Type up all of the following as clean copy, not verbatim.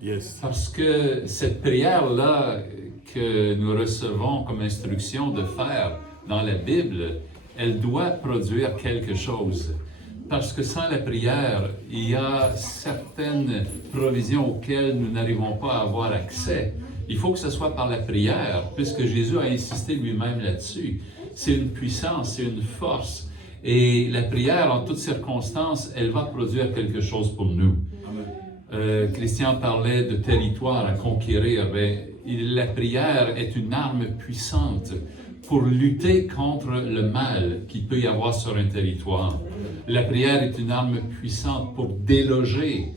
Yes. Parce que cette prière-là que nous recevons comme instruction de faire dans la Bible, elle doit produire quelque chose. Parce que sans la prière, il y a certaines provisions auxquelles nous n'arrivons pas à avoir accès. Il faut que ce soit par la prière, puisque Jésus a insisté lui-même là-dessus. C'est une puissance, c'est une force. Et la prière, en toutes circonstances, elle va produire quelque chose pour nous. Christian parlait de territoire à conquérir. La prière est une arme puissante pour lutter contre le mal qu'il peut y avoir sur un territoire. La prière est une arme puissante pour déloger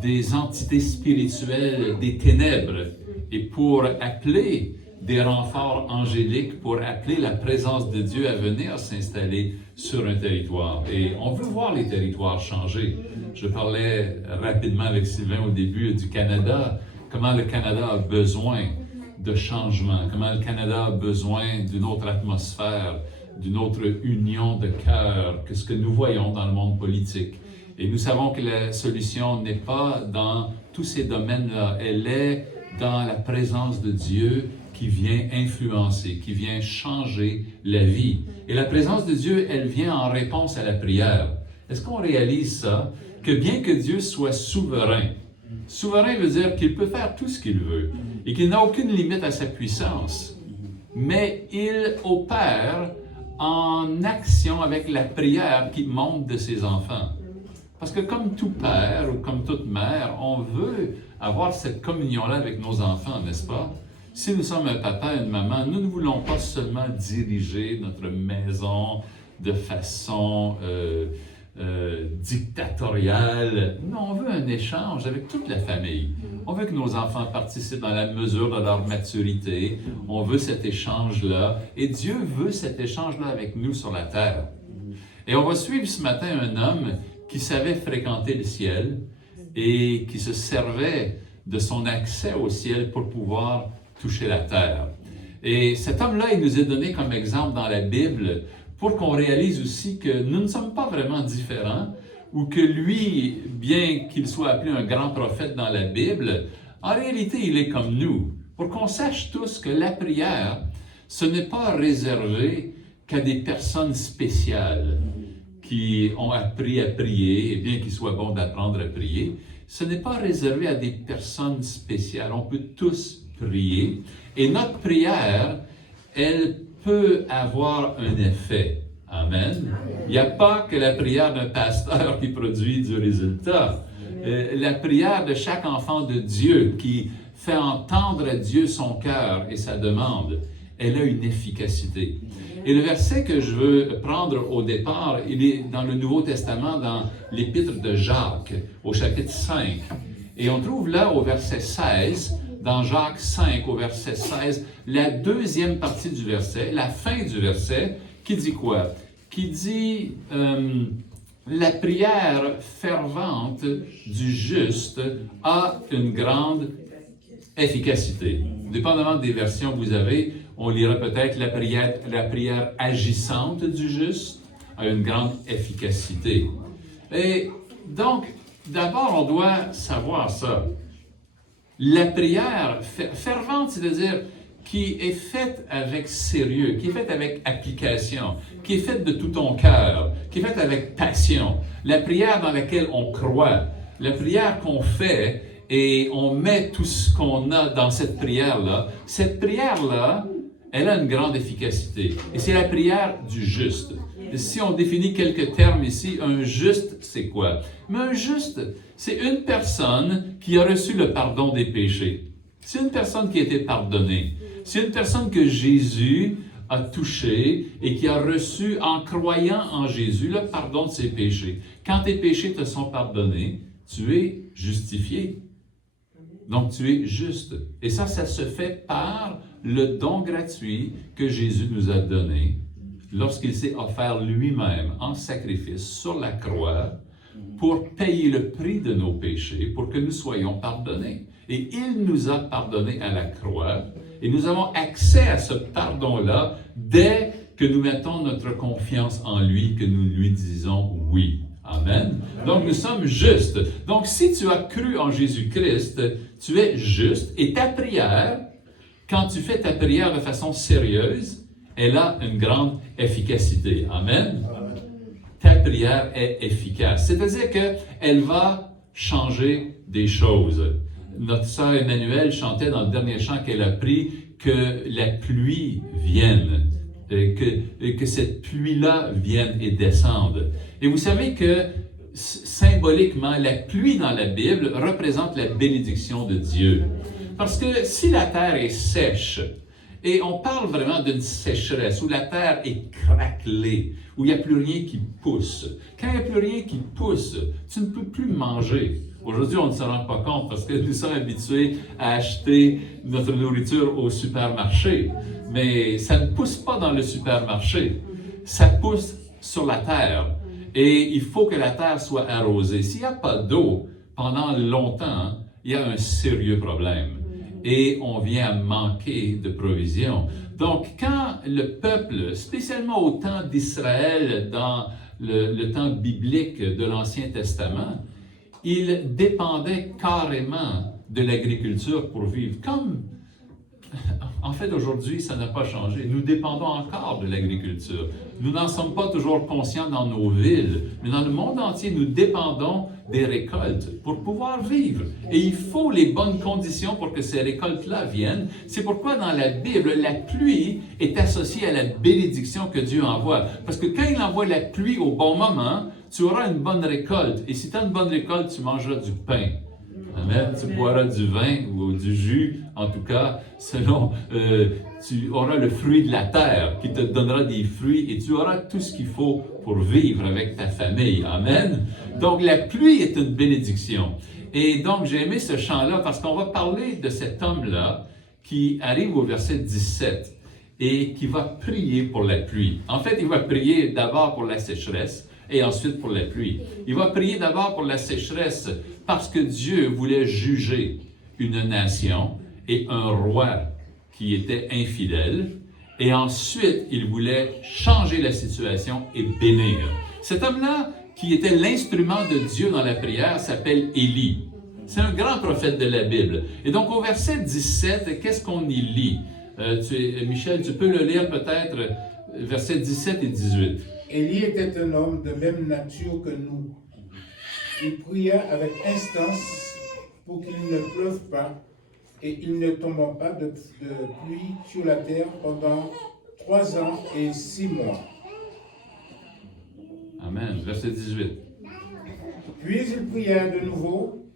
des entités spirituelles des ténèbres et pour appeler des renforts angéliques, pour appeler la présence de Dieu à venir s'installer sur un territoire. Et on veut voir les territoires changer. Je parlais rapidement avec Sylvain au début du Canada, comment le Canada a besoin de changement, comment le Canada a besoin d'une autre atmosphère, d'une autre union de cœur que ce que nous voyons dans le monde politique. Et nous savons que la solution n'est pas dans tous ces domaines-là, elle est dans la présence de Dieu qui vient influencer, qui vient changer la vie. Et la présence de Dieu, elle vient en réponse à la prière. Est-ce qu'on réalise ça? Que bien que Dieu soit souverain, souverain veut dire qu'il peut faire tout ce qu'il veut et qu'il n'a aucune limite à sa puissance, mais il opère en action avec la prière qui monte de ses enfants. Parce que comme tout père ou comme toute mère, on veut avoir cette communion-là avec nos enfants, n'est-ce pas? Si nous sommes un papa et une maman, nous ne voulons pas seulement diriger notre maison de façon dictatoriale. Non, on veut un échange avec toute la famille. On veut que nos enfants participent dans la mesure de leur maturité. On veut cet échange-là. Et Dieu veut cet échange-là avec nous sur la terre. Et on va suivre ce matin un homme qui savait fréquenter le ciel et qui se servait de son accès au ciel pour pouvoir toucher la terre. Et cet homme-là, il nous est donné comme exemple dans la Bible pour qu'on réalise aussi que nous ne sommes pas vraiment différents ou que lui, bien qu'il soit appelé un grand prophète dans la Bible, en réalité, il est comme nous. Pour qu'on sache tous que la prière, ce n'est pas réservé qu'à des personnes spéciales qui ont appris à prier, et bien qu'il soit bon d'apprendre à prier, ce n'est pas réservé à des personnes spéciales. On peut tous prier. Et notre prière, elle peut avoir un effet. Amen. Il n'y a pas que la prière d'un pasteur qui produit du résultat. La prière de chaque enfant de Dieu qui fait entendre à Dieu son cœur et sa demande, elle a une efficacité. Et le verset que je veux prendre au départ, il est dans le Nouveau Testament, dans l'Épître de Jacques, au chapitre 5. Et on trouve là au verset 16, dans Jacques 5, au verset 16, la deuxième partie du verset, la fin du verset, qui dit quoi? Qui dit la prière fervente du juste a une grande efficacité. Dépendamment des versions que vous avez, on lira peut-être la prière agissante du juste a une grande efficacité. Et donc, d'abord, on doit savoir ça. La prière fervente, c'est-à-dire qui est faite avec sérieux, qui est faite avec application, qui est faite de tout ton cœur, qui est faite avec passion. La prière dans laquelle on croit, la prière qu'on fait et on met tout ce qu'on a dans cette prière-là. Cette prière-là, elle a une grande efficacité. Et c'est la prière du juste. Et si on définit quelques termes ici, un juste, c'est quoi? Mais un juste, c'est une personne qui a reçu le pardon des péchés. C'est une personne qui a été pardonnée. C'est une personne que Jésus a touchée et qui a reçu, en croyant en Jésus, le pardon de ses péchés. Quand tes péchés te sont pardonnés, tu es justifié. Donc, tu es juste. Et ça se fait par le don gratuit que Jésus nous a donné lorsqu'il s'est offert lui-même en sacrifice sur la croix pour payer le prix de nos péchés, pour que nous soyons pardonnés. Et il nous a pardonnés à la croix, et nous avons accès à ce pardon-là dès que nous mettons notre confiance en lui, que nous lui disons oui. Amen. Donc, nous sommes justes. Donc, si tu as cru en Jésus-Christ, tu es juste et ta prière, quand tu fais ta prière de façon sérieuse, elle a une grande efficacité. Amen. Ta prière est efficace. C'est-à-dire qu'elle va changer des choses. Notre sœur Emmanuelle chantait dans le dernier chant qu'elle a pris que la pluie vienne, que cette pluie-là vienne et descende. Et vous savez que symboliquement, la pluie dans la Bible représente la bénédiction de Dieu. Parce que si la terre est sèche, et on parle vraiment d'une sécheresse, où la terre est craquelée, où il n'y a plus rien qui pousse. Quand il n'y a plus rien qui pousse, tu ne peux plus manger. Aujourd'hui, on ne se rend pas compte parce que nous sommes habitués à acheter notre nourriture au supermarché. Mais ça ne pousse pas dans le supermarché. Ça pousse sur la terre. Et il faut que la terre soit arrosée. S'il n'y a pas d'eau pendant longtemps, il y a un sérieux problème. Et on vient à manquer de provisions. Donc, quand le peuple, spécialement au temps d'Israël, dans le temps biblique de l'Ancien Testament, il dépendait carrément de l'agriculture pour vivre. Comme, en fait, aujourd'hui, ça n'a pas changé. Nous dépendons encore de l'agriculture. Nous n'en sommes pas toujours conscients dans nos villes, mais dans le monde entier, nous dépendons des récoltes pour pouvoir vivre. Et il faut les bonnes conditions pour que ces récoltes-là viennent. C'est pourquoi dans la Bible, la pluie est associée à la bénédiction que Dieu envoie. Parce que quand il envoie la pluie au bon moment, tu auras une bonne récolte. Et si tu as une bonne récolte, tu mangeras du pain. Amen. Tu boiras du vin ou du jus, en tout cas, selon, tu auras le fruit de la terre qui te donnera des fruits et tu auras tout ce qu'il faut pour vivre avec ta famille. Amen. Donc, la pluie est une bénédiction. Et donc, j'ai aimé ce chant-là parce qu'on va parler de cet homme-là qui arrive au verset 17 et qui va prier pour la pluie. En fait, il va prier d'abord pour la sécheresse et ensuite pour la pluie. Il va prier d'abord pour la sécheresse parce que Dieu voulait juger une nation et un roi qui était infidèle. Et ensuite, il voulait changer la situation et bénir. Cet homme-là, qui était l'instrument de Dieu dans la prière, s'appelle Élie. C'est un grand prophète de la Bible. Et donc, au verset 17, qu'est-ce qu'on y lit? Michel, tu peux le lire peut-être, versets 17 et 18. Élie était un homme de même nature que nous. Il pria avec instance pour qu'il ne pleuve pas et il ne tombe pas de pluie sur la terre pendant 3 ans et 6 mois. Amen. Verset 18. Puis il pria de nouveau,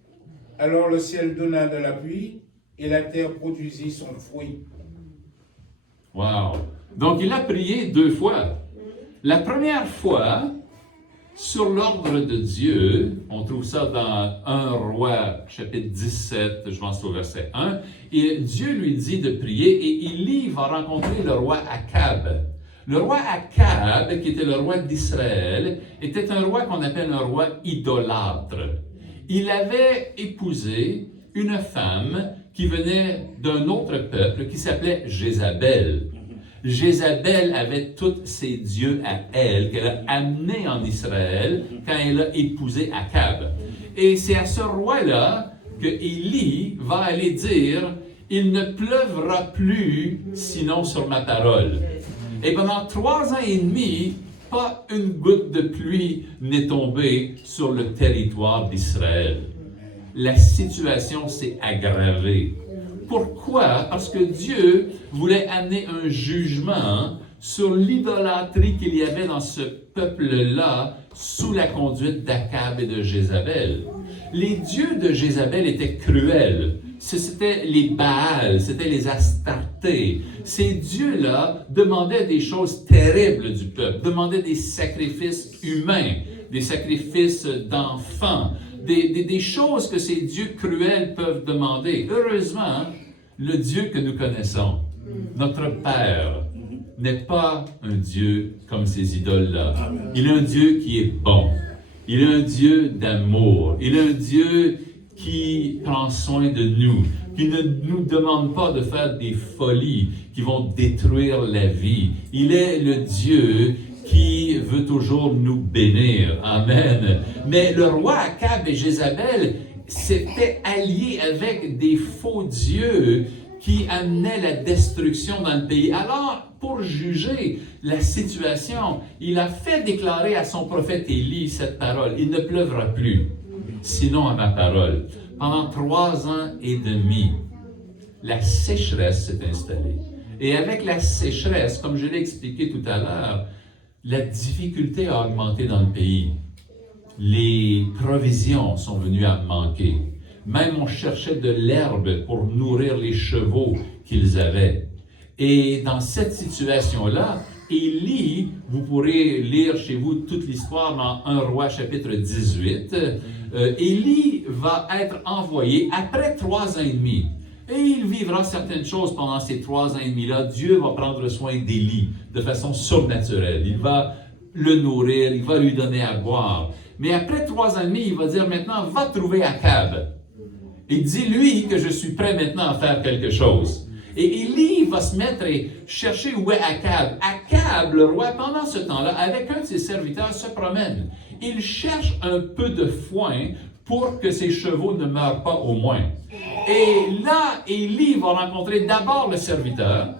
alors le ciel donna de la pluie et la terre produisit son fruit. Wow! Donc il a prié 2 fois. La première fois, sur l'ordre de Dieu, on trouve ça dans 1 Roi, chapitre 17, je pense au verset 1, et Dieu lui dit de prier et Élie va rencontrer le roi Akab. Le roi Akab, qui était le roi d'Israël, était un roi qu'on appelle un roi idolâtre. Il avait épousé une femme qui venait d'un autre peuple qui s'appelait Jézabel. Jézabel avait tous ses dieux à elle, qu'elle a amenés en Israël quand elle a épousé Akab. Et c'est à ce roi-là que Élie va aller dire « Il ne pleuvra plus sinon sur ma parole ». Et pendant 3 ans et demi, pas une goutte de pluie n'est tombée sur le territoire d'Israël. La situation s'est aggravée. Pourquoi? Parce que Dieu voulait amener un jugement sur l'idolâtrie qu'il y avait dans ce peuple-là sous la conduite d'Akab et de Jézabel. Les dieux de Jézabel étaient cruels. C'était les Baals, c'était les Astartés. Ces dieux-là demandaient des choses terribles du peuple, demandaient des sacrifices humains, des sacrifices d'enfants, des choses que ces dieux cruels peuvent demander. Heureusement, le Dieu que nous connaissons, notre Père, n'est pas un Dieu comme ces idoles-là. Il est un Dieu qui est bon. Il est un Dieu d'amour. Il est un Dieu qui prend soin de nous, qui ne nous demande pas de faire des folies qui vont détruire la vie. Il est le Dieu qui veut toujours nous bénir. Amen. Mais le roi Akab et Jézabel s'étaient alliés avec des faux dieux qui amenaient la destruction dans le pays. Alors, pour juger la situation, il a fait déclarer à son prophète Élie cette parole: « Il ne pleuvra plus, sinon à ma parole. » Pendant 3 ans et demi, la sécheresse s'est installée. Et avec la sécheresse, comme je l'ai expliqué tout à l'heure, la difficulté a augmenté dans le pays. Les provisions sont venues à manquer. Même on cherchait de l'herbe pour nourrir les chevaux qu'ils avaient. Et dans cette situation-là, Élie, vous pourrez lire chez vous toute l'histoire dans 1 Roi chapitre 18, Élie va être envoyé après 3 ans et demi. Et il vivra certaines choses pendant ces 3 ans et demi-là. Dieu va prendre soin d'Élie de façon surnaturelle. Il va le nourrir, il va lui donner à boire. Mais après 3 ans et demi, il va dire maintenant, va trouver Akab. Et dis-lui que je suis prêt maintenant à faire quelque chose. Et Élie va se mettre et chercher où est Akab. Akab, le roi, pendant ce temps-là, avec un de ses serviteurs, se promène. Il cherche un peu de foin pour que ses chevaux ne meurent pas au moins. Et là, Élie va rencontrer d'abord le serviteur.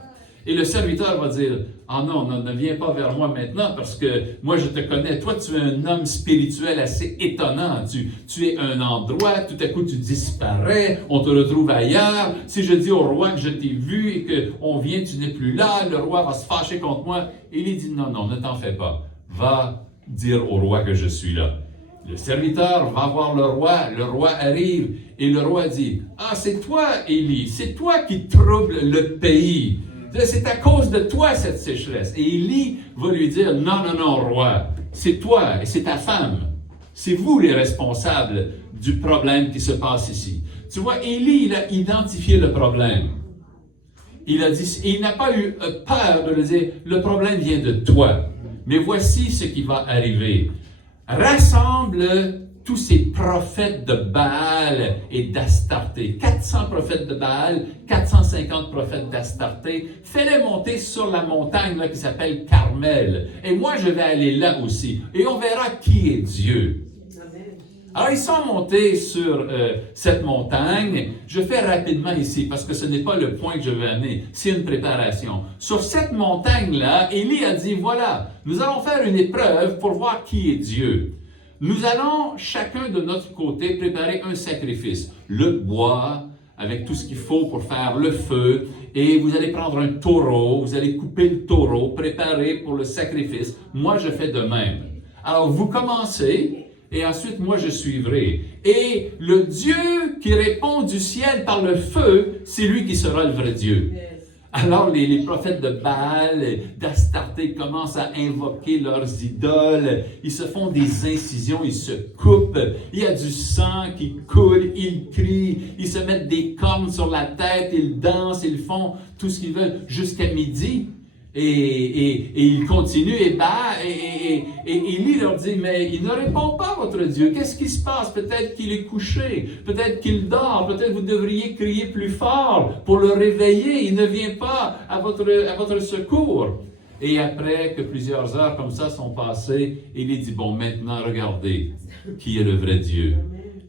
Et le serviteur va dire, « Ah non, ne viens pas vers moi maintenant parce que moi je te connais. Toi, tu es un homme spirituel assez étonnant. Tu es un endroit, tout à coup tu disparais, on te retrouve ailleurs. Si je dis au roi que je t'ai vu et qu'on vient, tu n'es plus là, le roi va se fâcher contre moi. » Élie dit, « Non, ne t'en fais pas. Va dire au roi que je suis là. » Le serviteur va voir le roi arrive et le roi dit, « Ah, c'est toi, Élie, c'est toi qui troubles le pays. C'est à cause de toi cette sécheresse. » Et Élie va lui dire, « Non, roi, c'est toi et c'est ta femme. C'est vous les responsables du problème qui se passe ici. » Tu vois, Élie, il a identifié le problème. Il n'a pas eu peur de le dire, « Le problème vient de toi. Mais voici ce qui va arriver. Rassemble tous ces prophètes de Baal et d'Astarté. 400 prophètes de Baal, 450 prophètes d'Astarté. Fais-les monter sur la montagne là, qui s'appelle Carmel. Et moi, je vais aller là aussi. Et on verra qui est Dieu. » Alors, ils sont montés sur cette montagne. Je fais rapidement ici, parce que ce n'est pas le point que je veux amener. C'est une préparation. Sur cette montagne-là, Élie a dit, voilà, nous allons faire une épreuve pour voir qui est Dieu. Nous allons, chacun de notre côté, préparer un sacrifice. Le bois, avec tout ce qu'il faut pour faire le feu. Et vous allez prendre un taureau, vous allez couper le taureau, préparer pour le sacrifice. Moi, je fais de même. Alors, vous commencez... Et ensuite, moi, je suivrai. Et le Dieu qui répond du ciel par le feu, c'est lui qui sera le vrai Dieu. Alors, les prophètes de Baal, d'Astarté commencent à invoquer leurs idoles. Ils se font des incisions, ils se coupent. Il y a du sang qui coule, ils crient. Ils se mettent des cornes sur la tête, ils dansent, ils font tout ce qu'ils veulent jusqu'à midi. Et il continue, et Élie leur dit, mais il ne répond pas, votre Dieu. Qu'est-ce qui se passe? Peut-être qu'il est couché, peut-être qu'il dort, peut-être vous devriez crier plus fort pour le réveiller. Il ne vient pas à votre secours. Et après que plusieurs heures comme ça sont passées, Élie dit, bon, maintenant regardez qui est le vrai Dieu.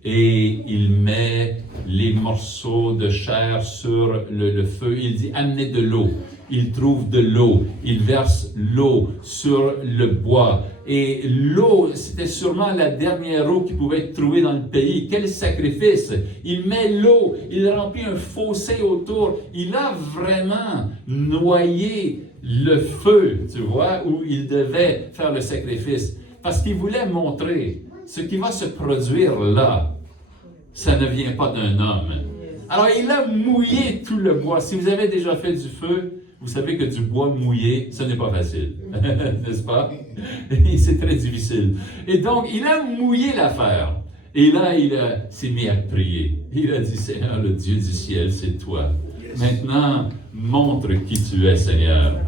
Et il met les morceaux de chair sur le feu. Il dit, amenez de l'eau. Il trouve de l'eau, il verse l'eau sur le bois. Et l'eau, c'était sûrement la dernière eau qui pouvait être trouvée dans le pays. Quel sacrifice! Il met l'eau, il remplit un fossé autour. Il a vraiment noyé le feu, tu vois, où il devait faire le sacrifice. Parce qu'il voulait montrer ce qui va se produire là. Ça ne vient pas d'un homme. Alors, il a mouillé tout le bois. Si vous avez déjà fait du feu, vous savez que du bois mouillé, ce n'est pas facile, n'est-ce pas? C'est très difficile. Et donc, il a mouillé l'affaire. Et là, il s'est mis à prier. Il a dit, Seigneur, le Dieu du ciel, c'est toi. Maintenant, montre qui tu es, Seigneur.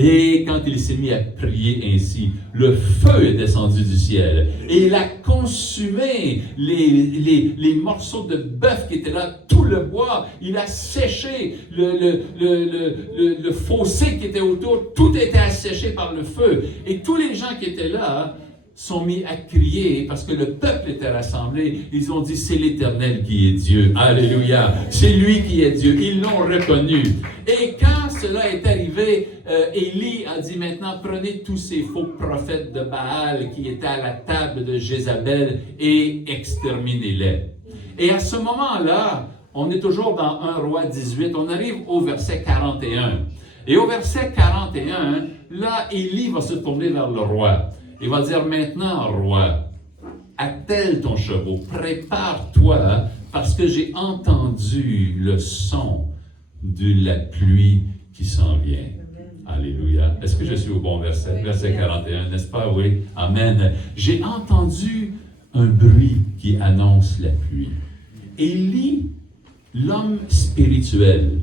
Et quand il s'est mis à prier ainsi, le feu est descendu du ciel et il a consumé les morceaux de bœuf qui étaient là, tout le bois, il a séché le fossé qui était autour, tout était asséché par le feu. Et tous les gens qui étaient là sont mis à crier parce que le peuple était rassemblé. Ils ont dit, c'est l'Éternel qui est Dieu. Alléluia. C'est lui qui est Dieu. Ils l'ont reconnu. Et quand cela est arrivé, Élie a dit, maintenant prenez tous ces faux prophètes de Baal qui étaient à la table de Jézabel et exterminez-les. Et à ce moment-là, on est toujours dans 1 Roi 18, on arrive au verset 41. Et au verset 41, là, Élie va se tourner vers le roi. Il va dire, maintenant, roi, attelle ton chevaux, prépare-toi, parce que j'ai entendu le son de la pluie qui s'en vient. Alléluia. Est-ce que je suis au bon verset? Verset 41, n'est-ce pas? Oui. Amen. J'ai entendu un bruit qui annonce la pluie. Élie, l'homme spirituel,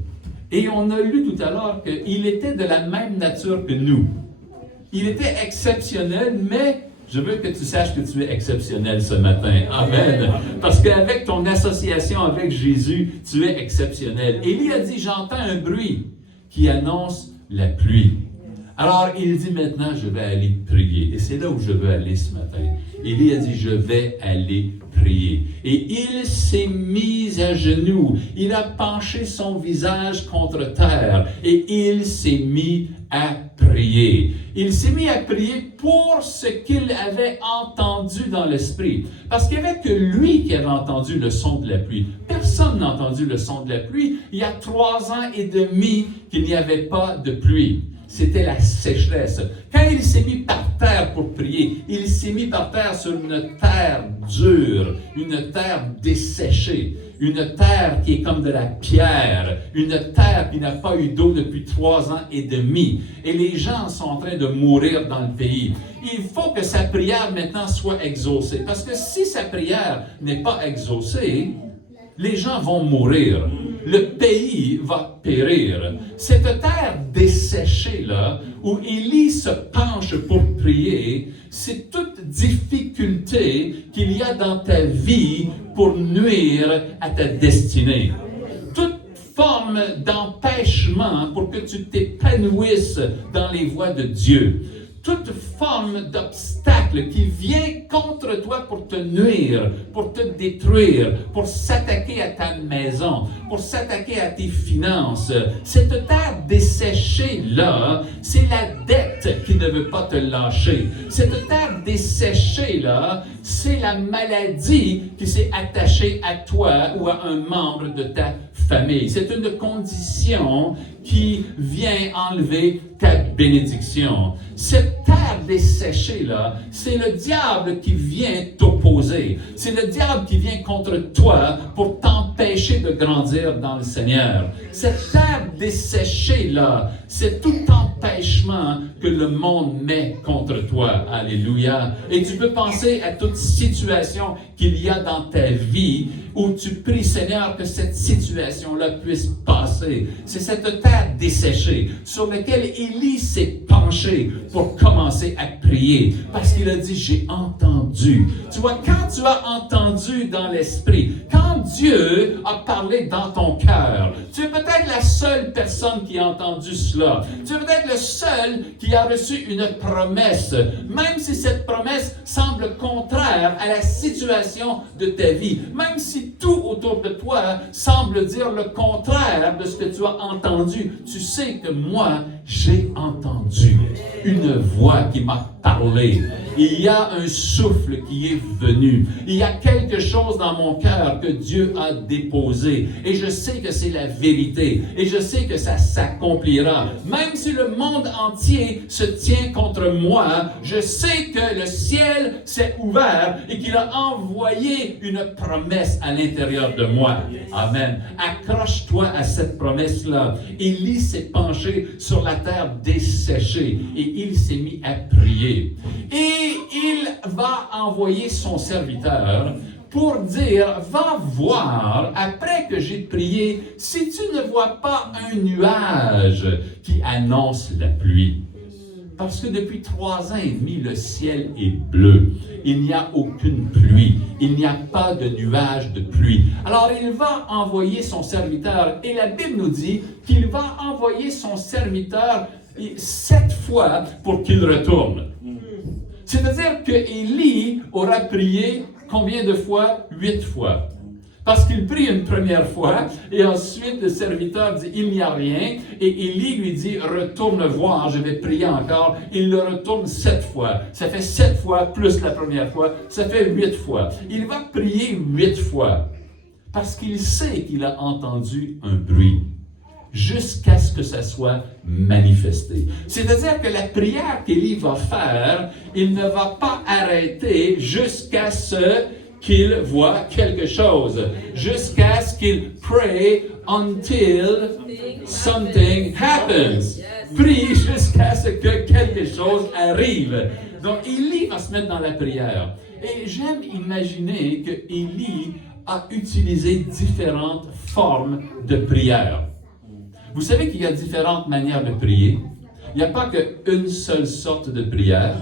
et on a lu tout à l'heure qu'il était de la même nature que nous. Il était exceptionnel, mais je veux que tu saches que tu es exceptionnel ce matin. Amen. Parce qu'avec ton association avec Jésus, tu es exceptionnel. Élie a dit, j'entends un bruit qui annonce la pluie. Alors, il dit maintenant, je vais aller prier. Et c'est là où je veux aller ce matin. Élie a dit, je vais aller prier. Et il s'est mis à genoux. Il a penché son visage contre terre. Et il s'est mis à prier. Il s'est mis à prier pour ce qu'il avait entendu dans l'esprit. Parce qu'il n'y avait que lui qui avait entendu le son de la pluie. Personne n'a entendu le son de la pluie. Il y a 3 ans et demi qu'il n'y avait pas de pluie. C'était la sécheresse. Quand il s'est mis par terre pour prier, il s'est mis par terre sur une terre dure, une terre desséchée, une terre qui est comme de la pierre, une terre qui n'a pas eu d'eau depuis 3 ans et demi. Et les gens sont en train de mourir dans le pays. Il faut que sa prière maintenant soit exaucée. Parce que si sa prière n'est pas exaucée, les gens vont mourir. Le pays va périr. Cette terre desséchée-là, où Élie se penche pour prier, c'est toute difficulté qu'il y a dans ta vie pour nuire à ta destinée. Toute forme d'empêchement pour que tu t'épanouisses dans les voies de Dieu. Toute forme d'obstacle qui vient contre toi pour te nuire, pour te détruire, pour s'attaquer à ta maison, pour s'attaquer à tes finances. Cette terre desséchée-là, c'est la dette qui ne veut pas te lâcher. Cette terre desséchée-là, c'est la maladie qui s'est attachée à toi ou à un membre de ta famille. C'est une condition qui vient enlever ta bénédiction. Cette terre desséchée-là, c'est le diable qui vient t'opposer. C'est le diable qui vient contre toi pour t'empêcher de grandir dans le Seigneur. Cette terre desséchée-là, c'est tout empêchement que le monde met contre toi. Alléluia. Et tu peux penser à toute situation qu'il y a dans ta vie où tu pries, Seigneur, que cette situation-là puisse passer. C'est cette terre desséchée sur laquelle Élie s'est penché pour commencer à prier. Parce qu'il a dit, j'ai entendu. Tu vois, quand tu as entendu dans l'esprit, quand Dieu a parlé dans ton cœur, tu es peut-être la seule personne qui a entendu cela. Tu es peut-être le seul qui a reçu une promesse, même si cette promesse semble contraire à la situation de ta vie, même si tout autour de toi semble dire le contraire de ce que tu as entendu, tu sais que moi, j'ai entendu une voix qui m'a parlé. Il y a un souffle qui est venu. Il y a quelque chose dans mon cœur que Dieu a déposé. Et je sais que c'est la vérité. Et je sais que ça s'accomplira. Même si le monde entier se tient contre moi, je sais que le ciel s'est ouvert et qu'il a envoyé une promesse à l'intérieur de moi. Amen. Accroche-toi à cette promesse-là. Élie s'est penché sur la terre desséchée et il s'est mis à prier. Et il va envoyer son serviteur pour dire, va voir, après que j'ai prié, si tu ne vois pas un nuage qui annonce la pluie. Parce que depuis 3 ans et demi, le ciel est bleu. Il n'y a aucune pluie. Il n'y a pas de nuage de pluie. Alors il va envoyer son serviteur. Et la Bible nous dit qu'il va envoyer son serviteur 7 fois pour qu'il retourne. C'est-à-dire que Élie aura prié combien de fois? 8 fois. Parce qu'il prie une première fois, et ensuite le serviteur dit, il n'y a rien, et Élie lui dit, retourne voir, je vais prier encore. Il le retourne 7 fois. Ça fait 7 fois plus la première fois, ça fait 8 fois. Il va prier 8 fois, parce qu'il sait qu'il a entendu un bruit, jusqu'à ce que ça soit manifesté. C'est-à-dire que la prière qu'Élie va faire, il ne va pas arrêter jusqu'à ce qu'il voit quelque chose, jusqu'à ce qu'il pray until something happens. Prie jusqu'à ce que quelque chose arrive. Donc, Élie va se mettre dans la prière. Et j'aime imaginer que Élie a utilisé différentes formes de prière. Vous savez qu'il y a différentes manières de prier. Il n'y a pas qu'une seule sorte de prière.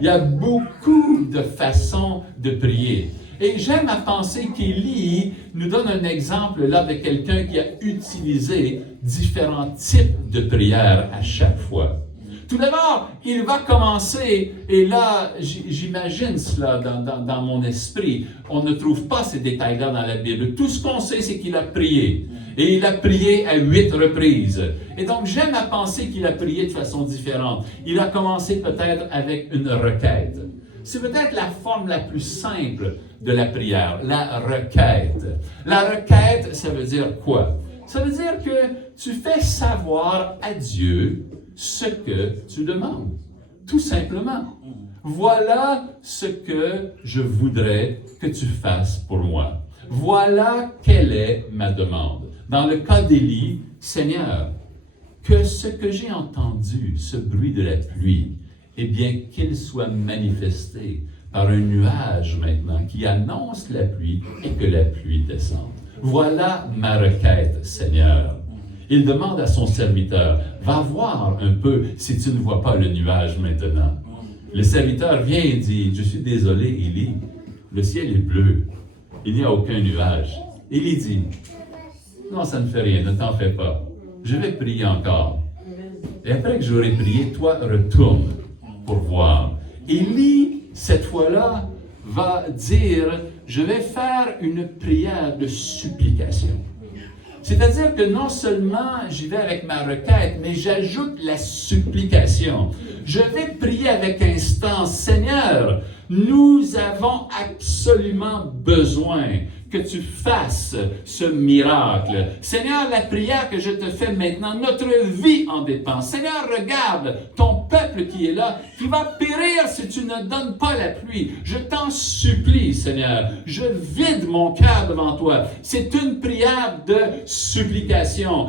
Il y a beaucoup de façons de prier. Et j'aime à penser qu'Élie nous donne un exemple là de quelqu'un qui a utilisé différents types de prières à chaque fois. Tout d'abord, il va commencer, et là, j'imagine cela dans mon esprit. On ne trouve pas ces détails-là dans la Bible. Tout ce qu'on sait, c'est qu'il a prié. Et il a prié à 8 reprises. Et donc, j'aime à penser qu'il a prié de façon différente. Il a commencé peut-être avec une requête. C'est peut-être la forme la plus simple de la prière, la requête. La requête, ça veut dire quoi? Ça veut dire que tu fais savoir à Dieu ce que tu demandes, tout simplement. Voilà ce que je voudrais que tu fasses pour moi. Voilà quelle est ma demande. Dans le cas d'Élie, Seigneur, que ce que j'ai entendu, ce bruit de la pluie, eh bien, qu'il soit manifesté par un nuage maintenant qui annonce la pluie et que la pluie descende. Voilà ma requête, Seigneur. Il demande à son serviteur, va voir un peu si tu ne vois pas le nuage maintenant. Le serviteur vient et dit, je suis désolé, Élie, le ciel est bleu, il n'y a aucun nuage. Élie dit, non, ça ne fait rien, ne t'en fais pas, je vais prier encore. Et après que j'aurai prié, toi, retourne pour voir. Élie, cette fois-là, va dire, je vais faire une prière de supplication. C'est-à-dire que non seulement j'y vais avec ma requête, mais j'ajoute la supplication. Je vais prier avec instance. Seigneur, nous avons absolument besoin que tu fasses ce miracle. Seigneur, la prière que je te fais maintenant, notre vie en dépend. Seigneur, regarde ton peuple qui est là, qui va périr si tu ne donnes pas la pluie. Je t'en supplie, Seigneur. Je vide mon cœur devant toi. C'est une prière de supplication.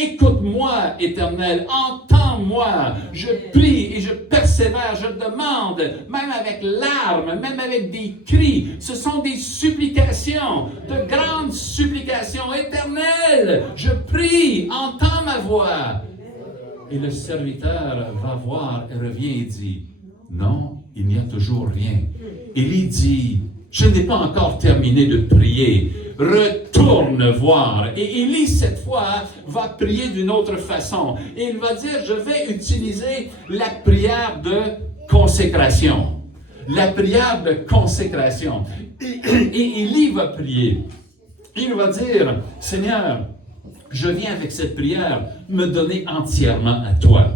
Écoute-moi, Éternel, entends-moi, je prie et je persévère, je demande, même avec larmes, même avec des cris, ce sont des supplications, de grandes supplications. Éternel, je prie, entends ma voix. Et le serviteur va voir et revient et dit, non, il n'y a toujours rien. Élie dit, je n'ai pas encore terminé de prier. Retourne voir. Et Élie, cette fois, va prier d'une autre façon. Et il va dire, je vais utiliser la prière de consécration. La prière de consécration. Et Élie va prier. Il va dire, Seigneur, je viens avec cette prière me donner entièrement à toi.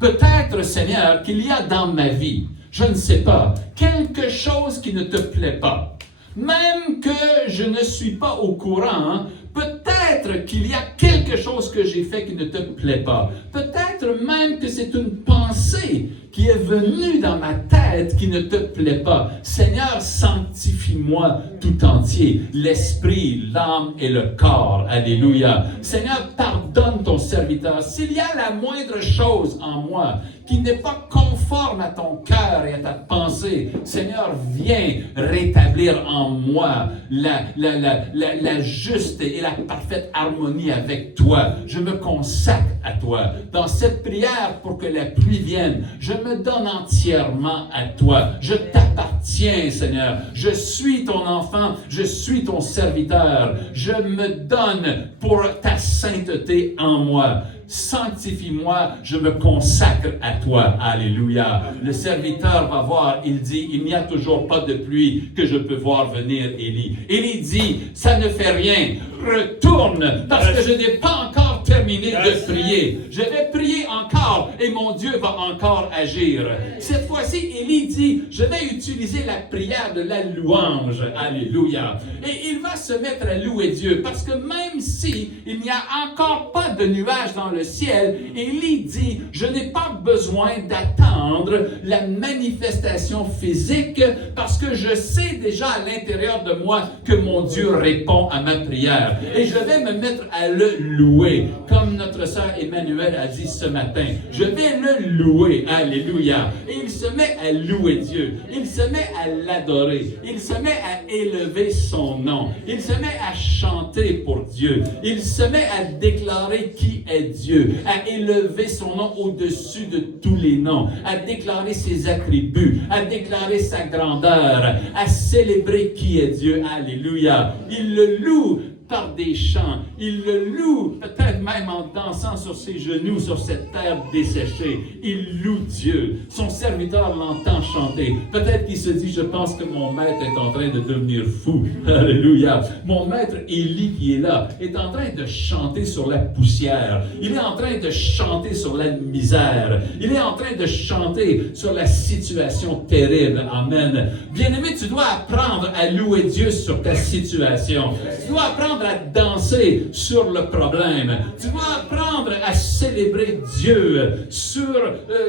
Peut-être, Seigneur, qu'il y a dans ma vie, je ne sais pas, quelque chose qui ne te plaît pas. Même que je ne suis pas au courant, peut-être qu'il y a quelque chose que j'ai fait qui ne te plaît pas. Peut-être peut-être même que c'est une pensée qui est venue dans ma tête qui ne te plaît pas. Seigneur, sanctifie-moi tout entier, l'esprit, l'âme et le corps. Alléluia. Seigneur, pardonne ton serviteur. S'il y a la moindre chose en moi qui n'est pas conforme à ton cœur et à ta pensée, Seigneur, viens rétablir en moi la juste et la parfaite harmonie avec toi. Je me consacre à toi. Dans cette prière, pour que la pluie vienne, je me donne entièrement à toi. Je t'appartiens, Seigneur. Je suis ton enfant, je suis ton serviteur. Je me donne pour ta sainteté en moi. Sanctifie-moi, je me consacre à toi. Alléluia. Le serviteur va voir, il dit, il n'y a toujours pas de pluie que je peux voir venir, Élie. Élie dit, ça ne fait rien. Retourne, parce que je n'ai pas encore terminé de prier. Je vais prier encore et mon Dieu va encore agir. Cette fois-ci, Élie dit, je vais utiliser la prière de la louange. Alléluia. Et il va se mettre à louer Dieu, parce que même si il n'y a encore pas de nuages dans le ciel, Élie dit, je n'ai pas besoin d'attendre la manifestation physique, parce que je sais déjà à l'intérieur de moi que mon Dieu répond à ma prière. Et je vais me mettre à le louer, comme notre sœur Emmanuel a dit ce matin. Je vais le louer, alléluia. Et il se met à louer Dieu, il se met à l'adorer, il se met à élever son nom, il se met à chanter pour Dieu, il se met à déclarer qui est Dieu, à élever son nom au-dessus de tous les noms, à déclarer ses attributs, à déclarer sa grandeur, à célébrer qui est Dieu, alléluia. Il le loue par des chants, il le loue peut-être même en dansant sur ses genoux sur cette terre desséchée. Il loue Dieu. Son serviteur l'entend chanter. Peut-être qu'il se dit, je pense que mon maître est en train de devenir fou. Alléluia. Mon maître Élie qui est là est en train de chanter sur la poussière. Il est en train de chanter sur la misère. Il est en train de chanter sur la situation terrible. Amen. Bien-aimé, tu dois apprendre à louer Dieu sur ta situation. Tu dois apprendre à danser sur le problème. Tu dois apprendre à célébrer Dieu sur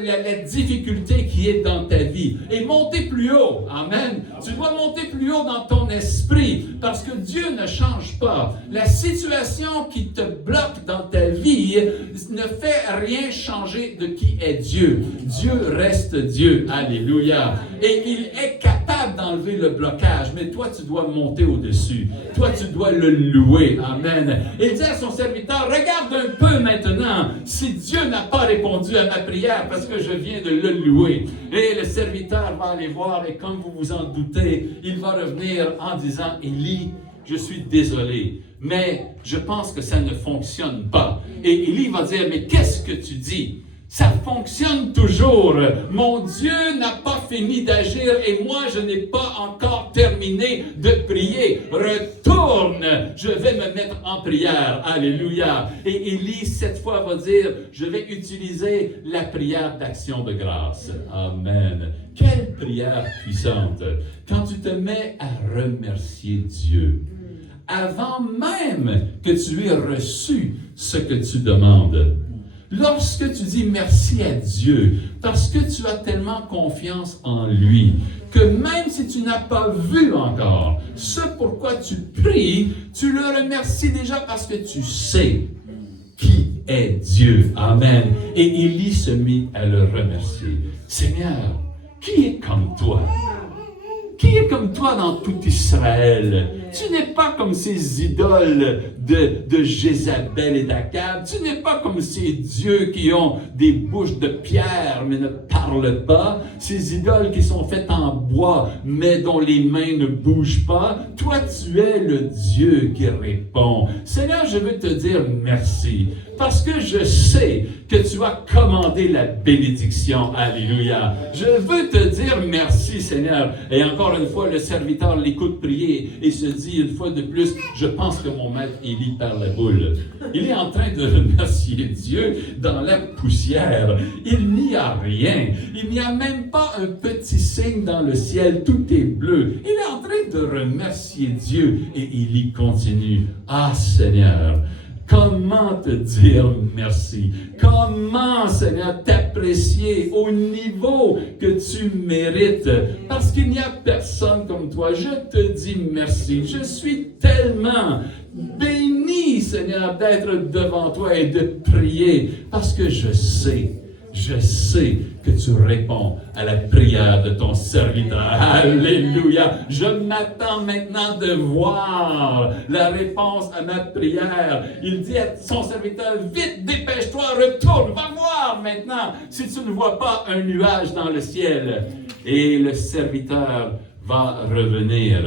la difficulté qui est dans ta vie et monter plus haut. Amen. Tu dois monter plus haut dans ton esprit parce que Dieu ne change pas. La situation qui te bloque dans ta vie ne fait rien changer de qui est Dieu. Dieu reste Dieu. Alléluia. Et il est capable d'enlever le blocage, mais toi, tu dois monter au-dessus. Toi, tu dois le louer. Amen. Il dit à son serviteur, regarde un peu maintenant si Dieu n'a pas répondu à ma prière parce que je viens de le louer. Et le serviteur va aller voir et comme vous vous en doutez, il va revenir en disant, Élie, je suis désolé, mais je pense que ça ne fonctionne pas. Et Élie va dire, mais qu'est-ce que tu dis? Ça fonctionne toujours. Mon Dieu n'a pas fini d'agir et moi, je n'ai pas encore terminé de prier. Retourne, je vais me mettre en prière. Alléluia. Et Élie, cette fois, va dire, je vais utiliser la prière d'action de grâce. Amen. Quelle prière puissante. Quand tu te mets à remercier Dieu, avant même que tu aies reçu ce que tu demandes. Lorsque tu dis merci à Dieu, parce que tu as tellement confiance en lui, que même si tu n'as pas vu encore ce pourquoi tu pries, tu le remercies déjà parce que tu sais qui est Dieu. Amen. Et Élie se mit à le remercier. Seigneur, qui est comme toi? Qui est comme toi dans tout Israël? Tu n'es pas comme ces idoles de Jézabel et d'Akab. Tu n'es pas comme ces dieux qui ont des bouches de pierre mais ne parlent pas. Ces idoles qui sont faites en bois mais dont les mains ne bougent pas. Toi, tu es le Dieu qui répond. Seigneur, je veux te dire merci. Parce que je sais que tu as commandé la bénédiction. Alléluia. Je veux te dire merci, Seigneur. Et encore une fois, le serviteur l'écoute prier et se dit une fois de plus, je pense que mon maître Élie perd la boule. Il est en train de remercier Dieu dans la poussière. Il n'y a rien. Il n'y a même pas un petit signe dans le ciel. Tout est bleu. Il est en train de remercier Dieu et Élie continue. Ah, Seigneur, comment te dire merci? Comment, Seigneur, t'apprécier au niveau que tu mérites? Parce qu'il n'y a personne comme toi. Je te dis merci. Je suis tellement béni, Seigneur, d'être devant toi et de prier parce que je sais que tu réponds à la prière de ton serviteur. Alléluia. Je m'attends maintenant de voir la réponse à ma prière. Il dit à son serviteur, vite, dépêche-toi, retourne, va voir maintenant si tu ne vois pas un nuage dans le ciel. Et le serviteur va revenir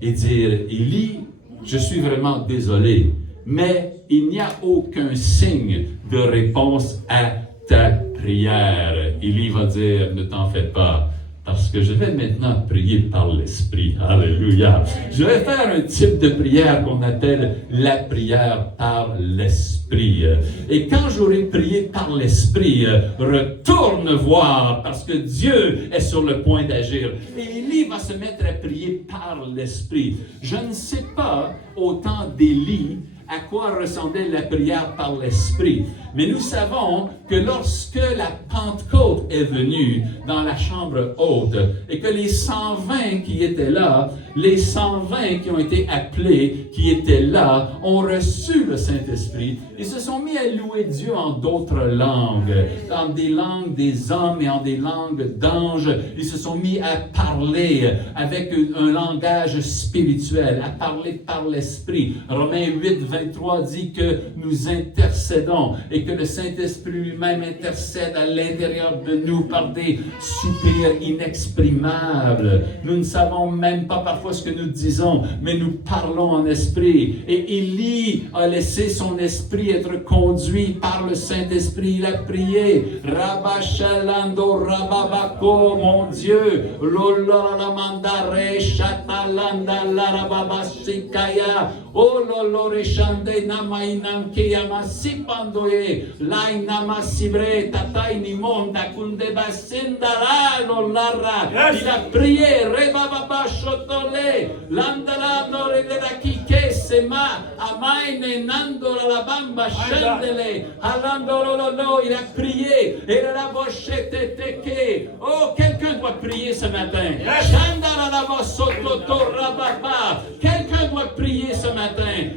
et dire, Élie, je suis vraiment désolé, mais il n'y a aucun signe de réponse à ta prière. Élie va dire, ne t'en fais pas, parce que je vais maintenant prier par l'Esprit. Alléluia. Je vais faire un type de prière qu'on appelle la prière par l'Esprit. Et quand j'aurai prié par l'Esprit, retourne voir, parce que Dieu est sur le point d'agir. Et Élie va se mettre à prier par l'Esprit. Je ne sais pas, au temps d'Élie, à quoi ressemblait la prière par l'Esprit. Mais nous savons que lorsque la Pentecôte est venue dans la chambre haute et que les 120 qui étaient là, les 120 qui ont été appelés, qui étaient là, ont reçu le Saint-Esprit, ils se sont mis à louer Dieu en d'autres langues, en des langues des hommes et en des langues d'anges. Ils se sont mis à parler avec un langage spirituel, à parler par l'Esprit. Romains 8, 23 dit que nous intercédons et que le Saint-Esprit lui-même intercède à l'intérieur de nous par des soupirs inexprimables. Nous ne savons même pas parfois ce que nous disons, mais nous parlons en esprit. Et Élie a laissé son esprit être conduit par le Saint-Esprit. Il a prié. Rabachalando Rababako, mon Dieu. Loloramandare Chatalanda Larababasikaya. Oh lolore chande namainanke amasipandoe. Lainama sibre tataini monda kundeba sendara lolara. Il a prié. Rebababa shotole. Landalando redera kike sema. Amaine nando la bamba chandele. Alando lolo. Il a prié. Et la bochette teke. Oh, quelqu'un doit prier ce matin. Chandara la bosoto rababa. Quelqu'un doit prier ce matin.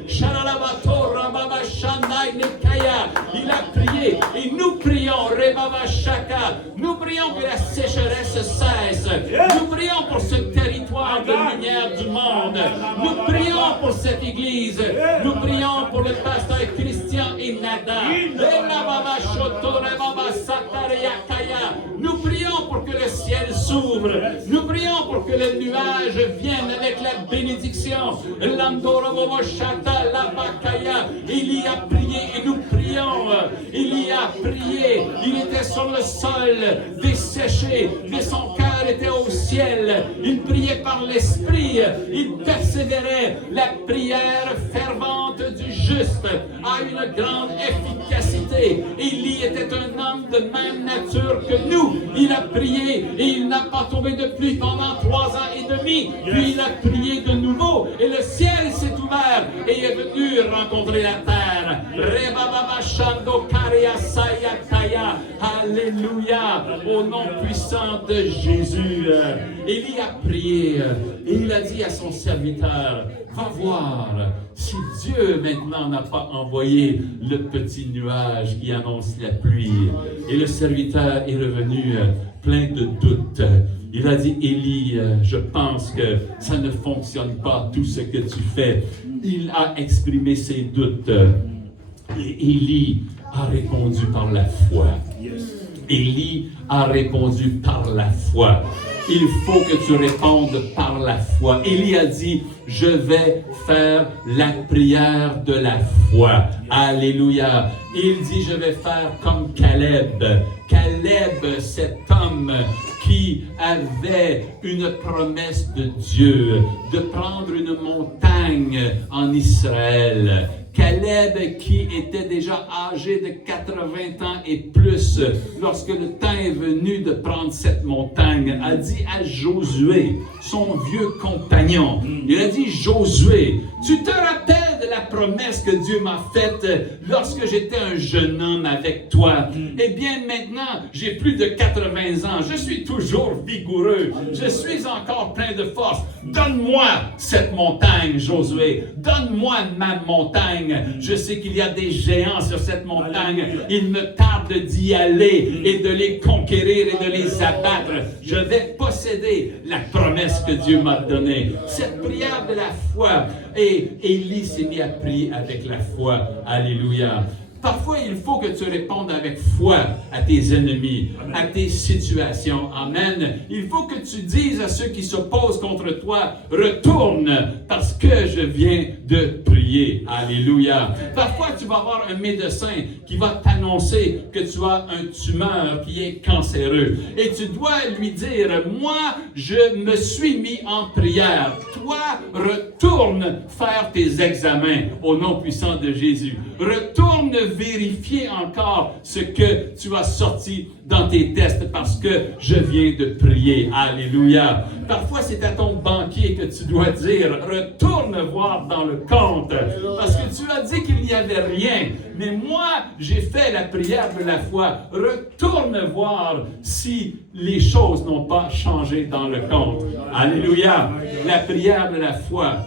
Sharalabato rababa shandai nekaya. Il a prié. Et nous prions. Rebaba shaka. Nous prions que la sécheresse cesse. Nous prions pour ce territoire de lumière du monde. Nous prions pour cette église. Nous prions pour le pasteur Christian Inada. Nous prions pour que le ciel s'ouvre. Nous prions pour que le nuage vienne avec la bénédiction. Il y a prié et nous prions. Il y a prié. Il était sur le sol, desséché, mais son cœur était au ciel. Il priait par l'esprit. Il persévérait. La prière fervente du juste a une grande efficacité. Élie était un homme de même nature que nous. Il a prié et il n'a pas tombé de pluie pendant 3 ans et demi. Puis il a prié de nouveau et le ciel s'est ouvert et il est venu rencontrer la terre. Alléluia, au nom puissant de Jésus. Élie a prié et il a dit à son serviteur, va voir si Dieu maintenant n'a pas envoyé le petit nuage qui annonce la pluie. Et le serviteur est revenu plein de doutes. Il a dit, Élie, je pense que ça ne fonctionne pas tout ce que tu fais. Il a exprimé ses doutes. Et Élie a répondu par la foi. Élie a répondu par la foi. Il faut que tu répondes par la foi. Élie a dit, je vais faire la prière de la foi. Alléluia. Il dit, je vais faire comme Caleb. Caleb, cet homme qui avait une promesse de Dieu, de prendre une montagne en Israël. Caleb, qui était déjà âgé de 80 ans et plus, lorsque le temps est venu de prendre cette montagne, a dit à Josué, son vieux compagnon, il a dit, Josué, tu te rappelles de la promesse promesse que Dieu m'a faite lorsque j'étais un jeune homme avec toi. Eh bien, maintenant, j'ai plus de 80 ans. Je suis toujours vigoureux. Je suis encore plein de force. Donne-moi cette montagne, Josué. Donne-moi ma montagne. Je sais qu'il y a des géants sur cette montagne. Il me tarde d'y aller et de les conquérir et de les abattre. Je vais posséder la promesse que Dieu m'a donnée. Cette prière de la foi. Et Élie s'est mis à prier avec la foi. Alléluia. Parfois, il faut que tu répondes avec foi à tes ennemis, à tes situations. Amen. Il faut que tu dises à ceux qui s'opposent contre toi, retourne parce que je viens de prier. Alléluia. Parfois, tu vas avoir un médecin qui va t'annoncer que tu as un tumeur qui est cancéreux. Et tu dois lui dire, moi, je me suis mis en prière. Toi, retourne faire tes examens au nom puissant de Jésus. Retourne vérifier encore ce que tu as sorti dans tes tests parce que je viens de prier. Alléluia. Parfois, c'est à ton banquier que tu dois dire, retourne voir dans le compte parce que tu as dit qu'il n'y avait rien. Mais moi, j'ai fait la prière de la foi. Retourne voir si les choses n'ont pas changé dans le compte. Alléluia. La prière de la foi.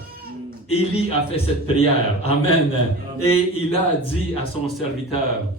Élie a fait cette prière. Amen. Et il a dit à son serviteur,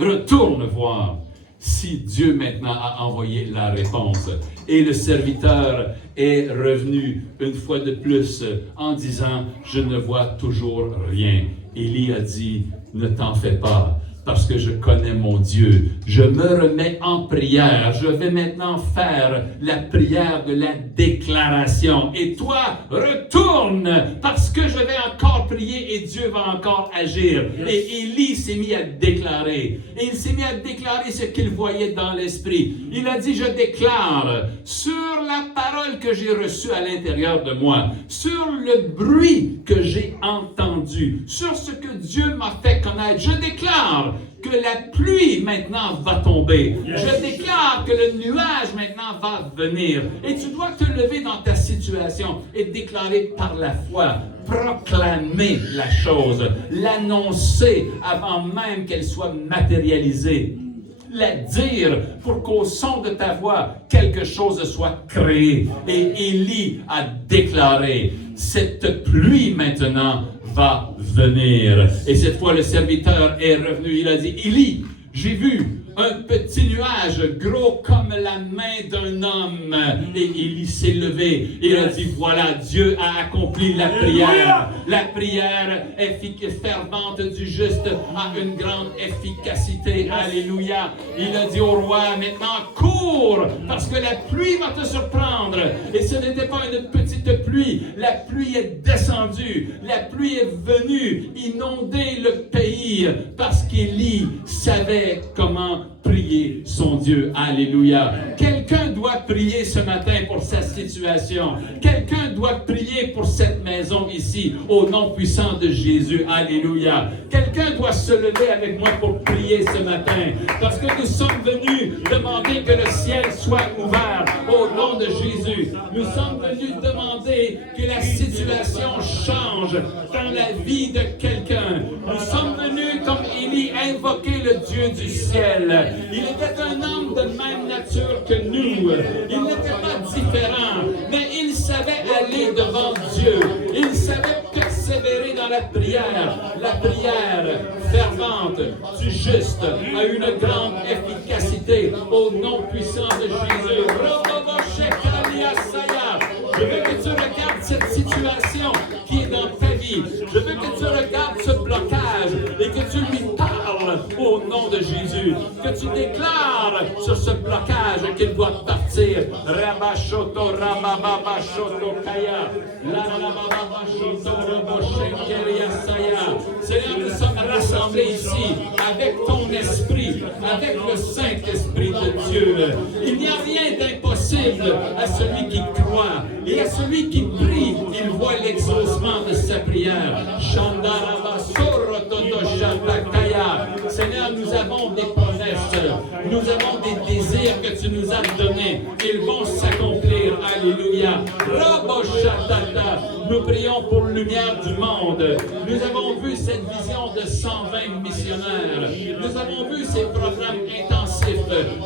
retourne voir si Dieu maintenant a envoyé la réponse. Et le serviteur est revenu une fois de plus en disant, je ne vois toujours rien. Élie a dit, ne t'en fais pas. Parce que je connais mon Dieu. Je me remets en prière. Je vais maintenant faire la prière de la déclaration. Et toi, retourne parce que je vais encore prier et Dieu va encore agir. Et Élie s'est mis à déclarer. Et il s'est mis à déclarer ce qu'il voyait dans l'esprit. Il a dit, je déclare sur la parole que j'ai reçue à l'intérieur de moi, sur le bruit que j'ai entendu, sur ce que Dieu m'a fait connaître. Je déclare que la pluie maintenant va tomber. Je déclare que le nuage maintenant va venir. Et tu dois te lever dans ta situation et déclarer par la foi, proclamer la chose, l'annoncer avant même qu'elle soit matérialisée. La dire pour qu'au son de ta voix, quelque chose soit créé. Et Élie a déclaré, cette pluie maintenant va venir. Et cette fois, le serviteur est revenu. Il a dit, Élie, j'ai vu un petit nuage gros comme la main d'un homme. Et Élie s'est levé. Il a dit, voilà, Dieu a accompli la prière. La prière fervente du juste a une grande efficacité. Alléluia. Il a dit au roi, maintenant cours, parce que la pluie va te surprendre. Et ce n'était pas une petite pluie. La pluie est descendue. La pluie est venue inonder le pays parce qu'Élie savait comment prier son Dieu. Alléluia. Quelqu'un doit prier ce matin pour sa situation. Quelqu'un doit prier pour cette maison ici, au nom puissant de Jésus. Alléluia. Quelqu'un doit se lever avec moi pour prier ce matin, parce que nous sommes venus demander que le ciel soit ouvert au nom de Jésus. Nous sommes venus demander que la situation change dans la vie de quelqu'un. Nous sommes venus, comme Élie, invoquer le Dieu du ciel. Il était un homme de même nature que nous. Il n'était pas différent, mais il savait aller devant Dieu. Il savait persévérer dans la prière. La prière fervente du juste a une grande efficacité au nom puissant de Jésus. Je veux que tu regardes cette situation qui est dans ta vie. Je veux que tu regardes ce blocage et que tu lui parles au nom de Jésus. Que tu déclares sur ce blocage qu'il doit partir. Rabashoto, rabababashoto, kaya. Seigneur, nous sommes rassemblés ici avec ton esprit, avec le Saint-Esprit de Dieu. Il n'y a rien d'impossible à celui qui croit. Et à celui qui prie, il voit l'exaucement de sa prière. Seigneur, nous avons des promesses, nous avons des désirs que tu nous as donnés. Ils vont s'accomplir. Alléluia. Raboshatata. Nous prions pour la lumière du monde. Nous avons vu cette vision de 120 missionnaires. Nous avons vu ces programmes intensifs.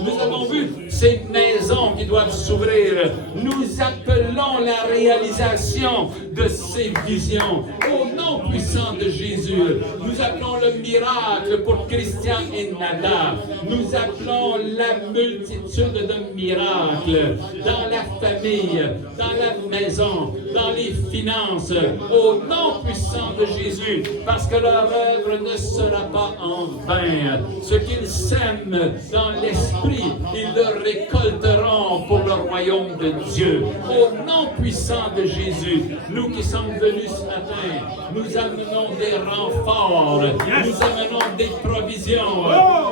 Nous avons vu ces maisons qui doivent s'ouvrir. Nous appelons la réalisation de ces visions au nom puissant de Jésus. Nous appelons le miracle pour Christian et Nada. Nous appelons la multitude de miracles dans la famille, dans la maison, dans les finances, au nom puissant de Jésus, parce que leur œuvre ne sera pas en vain. Ce qu'ils sèment dans l'esprit, ils le récolteront pour le royaume de Dieu. Au nom puissant de Jésus, nous qui sommes venus ce matin, nous amenons des renforts, nous amenons des provisions,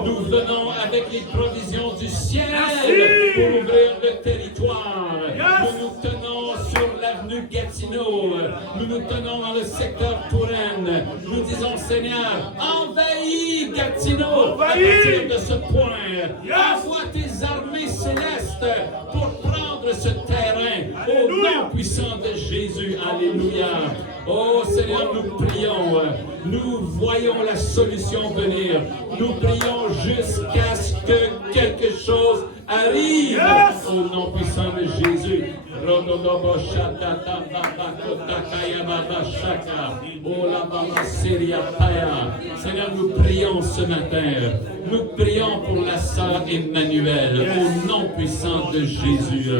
nous venons avec les provisions du ciel pour ouvrir le territoire. Nous nous tenons sur l'avenue Gatineau, nous nous tenons dans le secteur Touraine. Nous disons, Seigneur, envahis Gatineau à partir de ce point. Envoie tes armées célestes pour prendre ce terrain au nom puissant de Jésus. Alléluia. Oh Seigneur, nous prions, nous voyons la solution venir. Nous prions jusqu'à ce que quelque chose arrive au nom puissant de Jésus. Seigneur, nous prions ce matin. Nous prions pour la sœur Emmanuel au nom puissant de Jésus.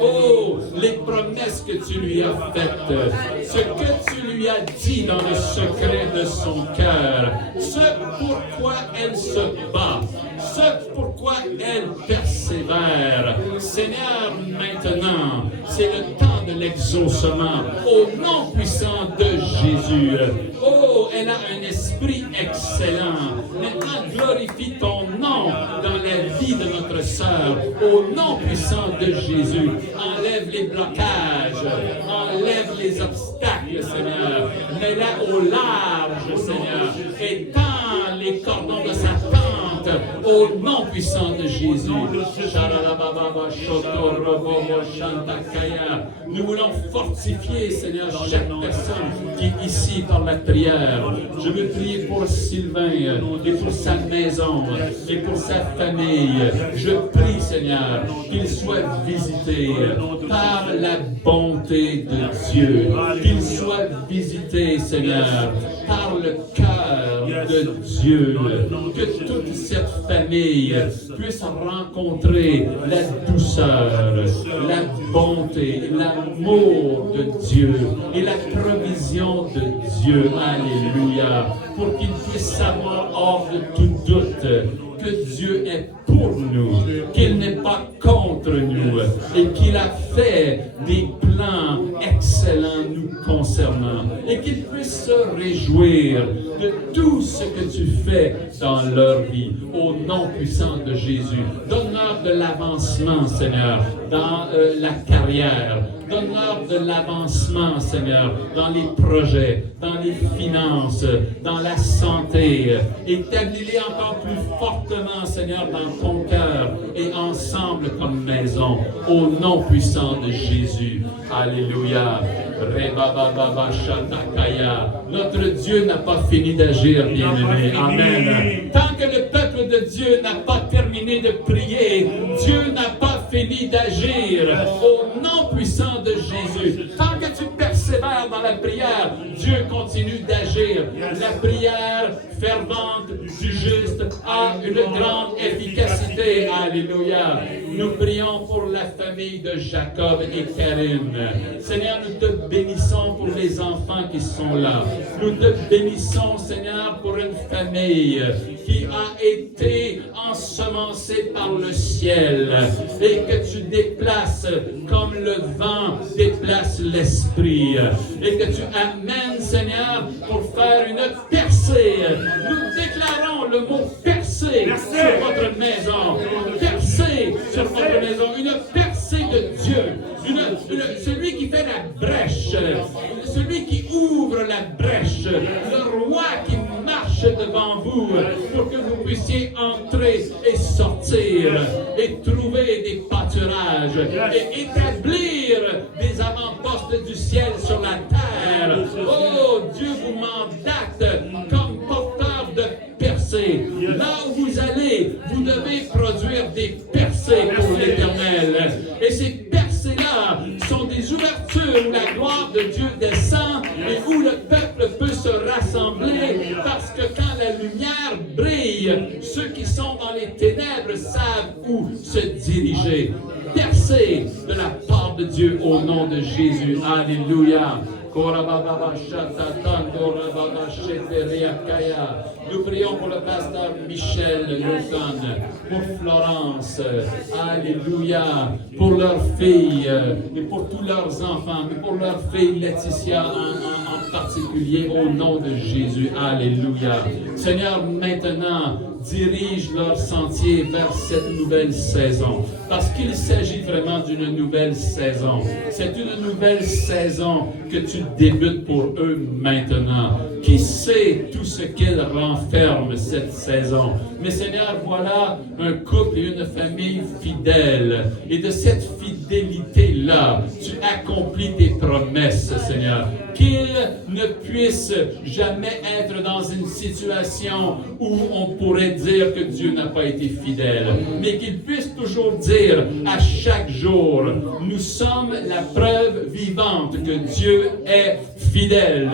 Oh, les promesses que tu lui as faites, ce que tu lui as dit dans le secret de son cœur, ce pourquoi elle se bat, ce pourquoi elle persévère. Seigneur, maintenant, c'est le temps de l'exaucement au nom puissant de Jésus. Oh, elle a un esprit excellent. Maintenant, glorifie ton nom dans la vie de notre sœur au nom puissant de Jésus. Enlève les blocages, enlève les obstacles, Seigneur. Mets-la au large, Seigneur. Étends les cordons de sa tente au nom puissant de Jésus. Nous voulons fortifier, Seigneur, chaque personne qui est ici par la prière. Je veux prier pour Sylvain et pour sa maison et pour sa famille. Je prie, Seigneur, qu'il soit visité par la bonté de Dieu. Qu'il soit visité, Seigneur, par le cœur de Dieu. Que toute cette famille puisse rencontrer la douceur, la bonté, l'amour de Dieu et la provision de Dieu. Alléluia. Pour qu'ils puissent savoir hors de tout doute que Dieu est pour nous, qu'il n'est pas contre nous et qu'il a fait des plans excellents nous concernant et qu'ils puissent se réjouir de tout ce que tu fais dans leur vie au nom puissant de Jésus. Donne-leur de l'avancement, Seigneur, dans la carrière. Donne-leur de l'avancement, Seigneur, dans les projets, dans les finances, dans la santé. Établis-les encore plus fortement, Seigneur, dans ton cœur et ensemble comme maison, au nom puissant de Jésus. Alléluia. Notre Dieu n'a pas fini d'agir, bien-aimé. Amen. Tant que le peuple de Dieu n'a pas terminé de prier, Dieu n'a pas fini d'agir. Au nom puissant de Jésus. Tant que tu persévères dans la prière, Dieu continue d'agir. La prière fervente du juste a une grande efficacité. Alléluia. Nous prions pour la famille de Jacob et Karine. Seigneur, nous te bénissons pour les enfants qui sont là. Nous te bénissons, Seigneur, pour une famille qui a été ensemencée par le ciel et que tu déplaces comme le vent déplace l'esprit et que tu amènes, Seigneur, pour faire une percée. Nous déclarons le mot percée sur votre maison. Percée sur votre maison. Une percée de Dieu. Celui qui fait la brèche. Celui qui ouvre la brèche. Le roi qui marche devant vous pour que vous puissiez entrer et sortir et trouver des pâturages et établir Ceux qui sont dans les ténèbres savent où se diriger. Percez de la part de Dieu au nom de Jésus. Alléluia. Nous prions pour le pasteur Michel Newton, pour Florence, alléluia, pour leurs filles et pour tous leurs enfants, mais pour leur fille Laetitia en particulier, au nom de Jésus, alléluia. Seigneur, maintenant, dirige leur sentier vers cette nouvelle saison, parce qu'il s'agit vraiment d'une nouvelle saison. C'est une nouvelle saison que tu débutes pour eux maintenant. Qui sait tout ce qu'elle renferme cette saison? Mais Seigneur, voilà un couple et une famille fidèles. Et de cette fidélité-là, tu accomplis tes promesses, Seigneur. Qu'ils ne puissent jamais être dans une situation où on pourrait dire que Dieu n'a pas été fidèle, mais qu'ils puissent toujours dire à chaque jour, nous sommes la preuve vivante que Dieu est fidèle.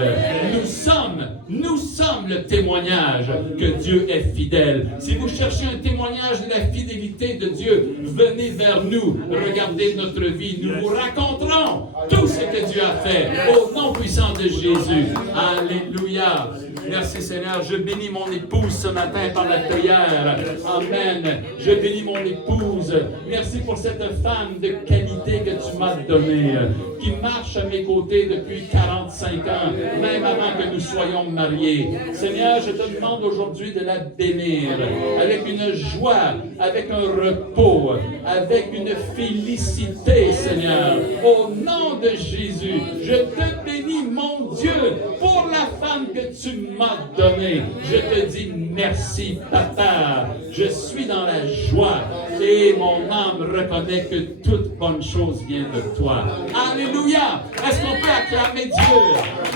Nous sommes le témoignage que Dieu est fidèle. Si vous cherchez un témoignage de la fidélité de Dieu, venez vers nous, regardez notre vie, nous vous raconterons tout ce que Dieu a fait au nom puissant de Jésus. Alléluia. Merci Seigneur. Je bénis mon épouse ce matin par la prière. Amen. Je bénis mon épouse. Merci pour cette femme de qualité que tu m'as donnée, qui marche à mes côtés depuis 45 ans, même avant que nous soyons mariés. Seigneur, je te demande aujourd'hui de la bénir avec une joie, avec un repos, avec une félicité, Seigneur. Au nom de Jésus, je te bénis, mon Dieu, pour la femme que tu m'as donnée. Je te dis merci, Papa. Je suis dans la joie et mon âme reconnaît que toute bonne chose vient de toi. Alléluia! Est-ce qu'on peut acclamer Dieu?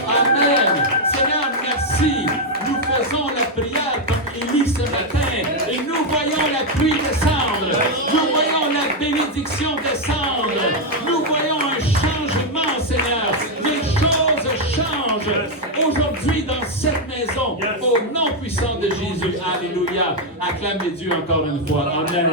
Amen! Seigneur, merci. Nous faisons la prière comme Élie ce matin et nous voyons la pluie descendre. Nous voyons la bénédiction descendre. Nous voyons un changement, Seigneur. Les choses changent aujourd'hui dans cette maison au nom puissant de Jésus. Alléluia. Acclamez Dieu encore une fois. Amen.